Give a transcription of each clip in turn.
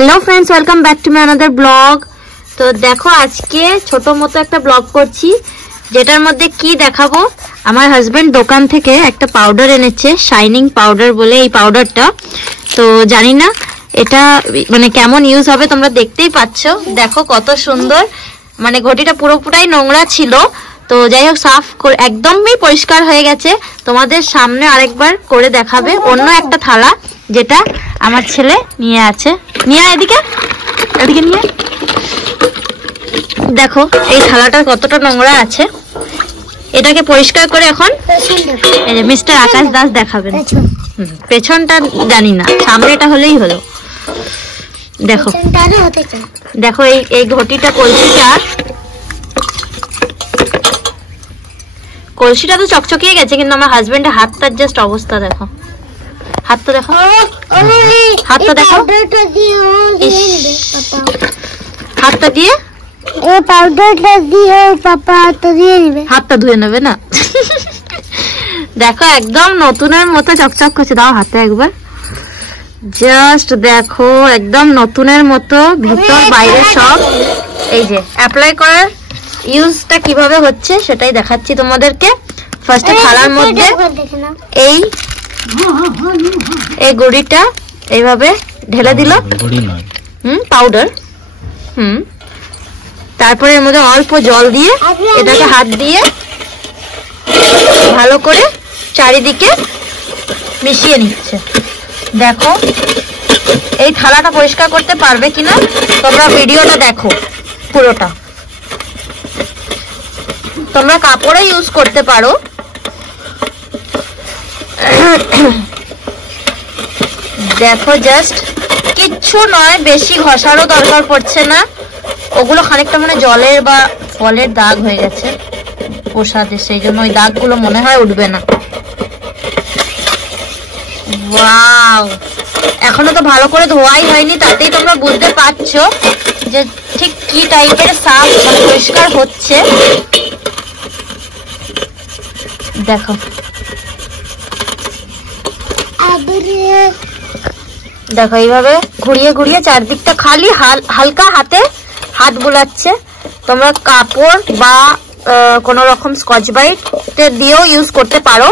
Hello friends, welcome back to my another blog. तो देखो আজকে ছোট মতো একটা ব্লগ করছি, যেটার মধ্যে কি দেখাবো। আমার হাজবেন্ড দোকান থেকে একটা পাউডার এনেছে, শাইনিং পাউডার বলে এই পাউডারটা। তো জানি না এটা মানে কেমন ইউজ হবে, তোমরা দেখতেই পাচ্ছ। দেখো কত সুন্দর, মানে ঘটিটা পুরোপুরাই নোংরা ছিল, তো যাই হোক সাফ করে একদমই পরিষ্কার হয়ে গেছে। তোমাদের সামনে আরেকবার করে দেখাবে অন্য একটা থালা, যেটা আমার ছেলে নিয়ে আছে। নিয়ে এদিকে এদিকে নিয়ে দেখো এই থালাটা কতটা নোংরা আছে। এটাকে পরিষ্কার করে এখন এই যে মিস্টার আকাশ দাস দেখাবেন। পেছনটা জানি না, সামনেটা হলেই হলো। দেখো দেখো এই ঘটিটা কলসিটা তো চকচকিয়ে গেছে, কিন্তু আমার হাজবেন্ডের হাতটার জাস্ট অবস্থা দেখো। হাতটা দেখো, হাতটা দেখো, হাতটা দিয়ে পাউডারটা দিয়ে পাপা হাতটা দিয়ে নেবে, হাতটা ধুয়ে নেবে না। দেখো একদম নতুনের মতো চকচক করছে। দাও হাতে একবার, জাস্ট দেখো একদম নতুনের মতো, ভিতর বাইরে সব। এই যে অ্যাপ্লাই করার ইউজটা কিভাবে হচ্ছে সেটাই দেখাচ্ছি তোমাদেরকে। ফার্স্টে থালার মধ্যে এই গুঁড়িটা এইভাবে ঢেলে দিল, পাউডার। তারপরে এর মধ্যে অল্প জল দিয়ে এটাকে হাত দিয়ে ভালো করে চারিদিকে মিশিয়ে নিচ্ছে। দেখো এই থালাটা পরিষ্কার করতে পারবে কিনা তোমরা ভিডিওটা দেখো পুরোটা। তোমরা কাপড়ে ইউজ করতে পারো। দেখো জাস্ট কিচ্ছু নয়, বেশি ঘষারও দরকার পড়ছে না। ওগুলো খানিকটা মানে জলের বা ফলের দাগ হয়ে গেছে প্রসাদে, সেই জন্য ওই দাগগুলো মনে হয় উঠবে না। ওয়াও, এখনো তো ভালো করে ধোয়াই হয়নি, তাতেই তোমরা বুঝতে পারছো যে ঠিক কি টাইপের সাফ মানে পরিষ্কার হচ্ছে। দেখো দেখো এইভাবে ঘুরিয়ে ঘুরিয়ে চারদিকটা খালি হালকা হাতে হাত বুলাচ্ছে। তোমরা কাপড় বা কোনো রকম স্কচ ব্রাইট দিয়েও ইউজ করতে পারো,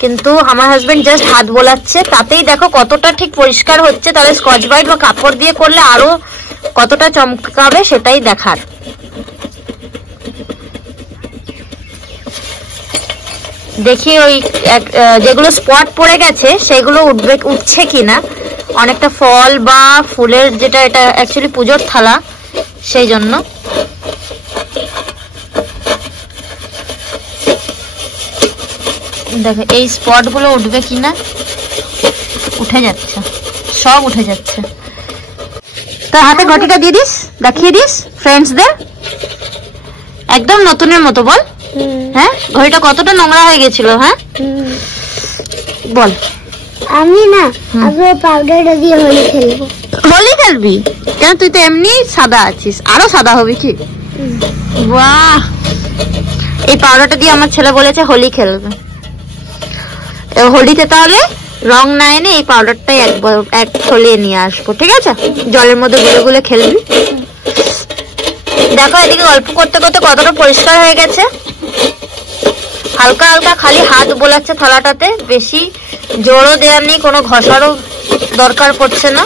কিন্তু আমার হাজবেন্ড জাস্ট হাত বোলাচ্ছে, তাতেই দেখো কতটা ঠিক পরিষ্কার হচ্ছে। তাহলে স্কচ ব্রাইট বা কাপড় দিয়ে করলে আরো কতটা চমকাবে সেটাই দেখার। দেখি ওই যেগুলো স্পট পড়ে গেছে সেগুলো উঠছে কিনা। অনেকটা ফল বা ফুলের, যেটা এটা অ্যাকচুয়ালি পুজোর থালা, সেই জন্য। দেখো এই স্পট গুলো উঠবে কিনা, উঠে যাচ্ছে, সব উঠে যাচ্ছে। তো হাতে ঘটিটা দিয়ে দিস, দেখিয়ে দিস ফ্রেন্ডসদের, একদম নতুনের মতো। বল হ্যাঁ, ঘড়িটা কতটা নোংরা হয়ে গেছিল। হ্যাঁ বল। আমি না আগে পাউডারটা দিয়ে হোলি খেলবো। হোলি খেলবি কেন? তুই তো এমনি সাদা আছিস, আরো সাদা হবি কি? বাহ, এই পাউডারটা দিয়ে আমার ছেলে বলেছে হোলি খেলবে। হোলিতে তাহলে রং না এনে এই পাউডারটাই এক ছলিয়ে নিয়ে আসবো, ঠিক আছে? জলের মধ্যে গুলে গুলে খেলবি। দেখো এদিকে গল্প করতে করতে কতটা পরিষ্কার হয়ে গেছে। হালকা হালকা খালি হাত বোলাচ্ছে থালাটাতে, বেশি জোরও দেওয়ার নেই, কোনো ঘষারও দরকার পড়ছে না।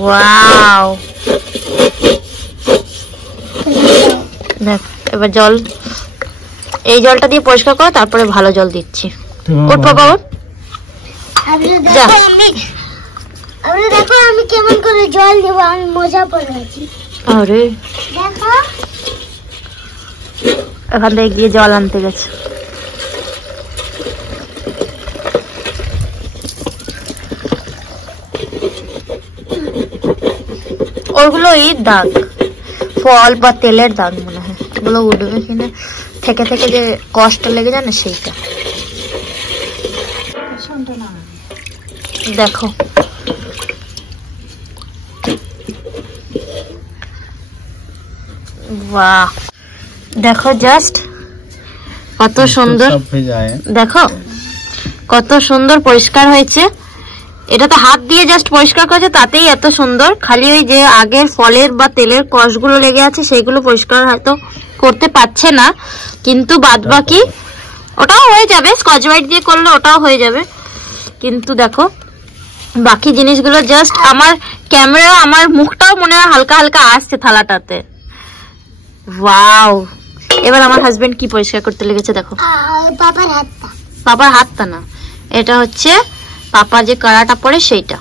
ওয়াও, দেখ এবার জল, এই জলটা দিয়ে পরিষ্কার করো, তারপরে ভালো জল দিচ্ছি। ওঠ বাবা ওঠ। দেখো আমি কেমন করে জল দেবো, আমি মজা পড়ে আছি। আরে দেখো এখান থেকে গিয়ে জল আনতে গেছে। ওগুলো এই দাগ, ফল বা তেলের দাগ মনে হয়। ওগুলো উঠবে কিনা থেকে থেকে যে কষ্ট লেগে যায় না, সেইটা। দেখো বাহ, দেখো জাস্ট কত সুন্দর, দেখো কত সুন্দর পরিষ্কার হয়েছে। এটাতে হাত দিয়ে জাস্ট পরিষ্কার করেছে, তাতেই এত সুন্দর। খালি ওই যে আগের ফলের বা তেলের কষগুলো লেগে আছে সেইগুলো পরিষ্কার হয়তো করতে পারছে না, কিন্তু বাদ বাকি ওটাও হয়ে যাবে, স্কচ ব্রাইট দিয়ে করলে ওটাও হয়ে যাবে। কিন্তু দেখো বাকি জিনিসগুলো জাস্ট আমার ক্যামেরা, আমার মুখটাও মনে হয় হালকা হালকা আসছে থালাটাতে। ওয়াও, এবার আমার হাজবেন্ড কি পরিষ্কার করতে লেগেছে দেখো। পাপার হাতটা, পাপার হাতটা না, এটা হচ্ছে পাপা যে কড়াটা পরে সেইটা।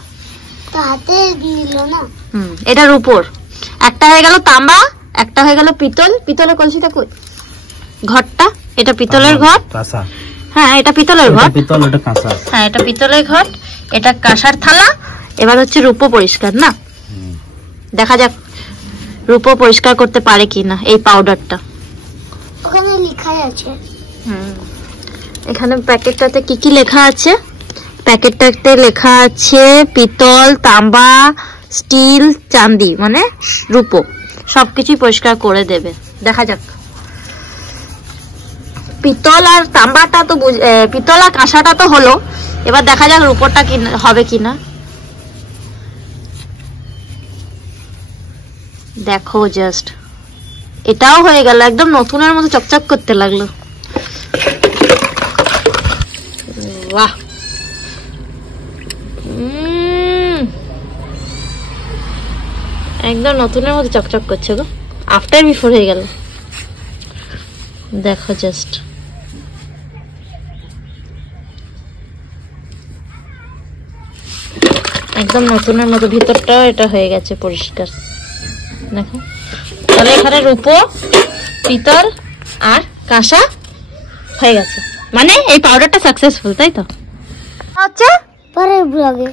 তো হাতে নিল না। এটার উপর একটা হয়ে গেল তাম্বা, একটা হয়ে গেল পিতল। পিতলের কলসিটা কই? ঘটটা, এটা পিতলের ঘট। হ্যাঁ এটা পিতলের ঘট। হ্যাঁ এটা পিতলের ঘট, এটা কাঁসার থালা। এবার হচ্ছে রূপো পরিষ্কার না, দেখা যাক রূপো পরিষ্কার করতে পারে কিনা এই পাউডারটা। ওখানে লেখা আছে। এখানে প্যাকেটটাতে কি কি লেখা আছে? প্যাকেটটাতে লেখা আছে পিতল, তাম্বা, স্টিল, চাঁদি মানে রূপো, সবকিছুই পরিষ্কার করে দেবে। দেখা যাক। পিতল আর তাম্বাটা তো পিতল আর কাঁসাটা তো হলো, এবার দেখা যাক রূপোটা কি হবে কিনা। দেখো জাস্ট এটাও হয়ে গেল, একদম নতুনের মতো চকচক করতে লাগলো। বাহ, একদম নতুনের মতো চকচক করছে গো। আফটার বিফোর হয়ে গেল, দেখো জাস্ট। একদম নতুনের মতো, ভিতরটাও এটা হয়ে গেছে পরিষ্কার। দেখো তাহলে এখানে রূপো, পিতল আর কাঁসা হয়ে গেছে, মানে এই পাউডারটা সাকসেসফুল, তাই তো? হচ্ছে পরের ব্লগে।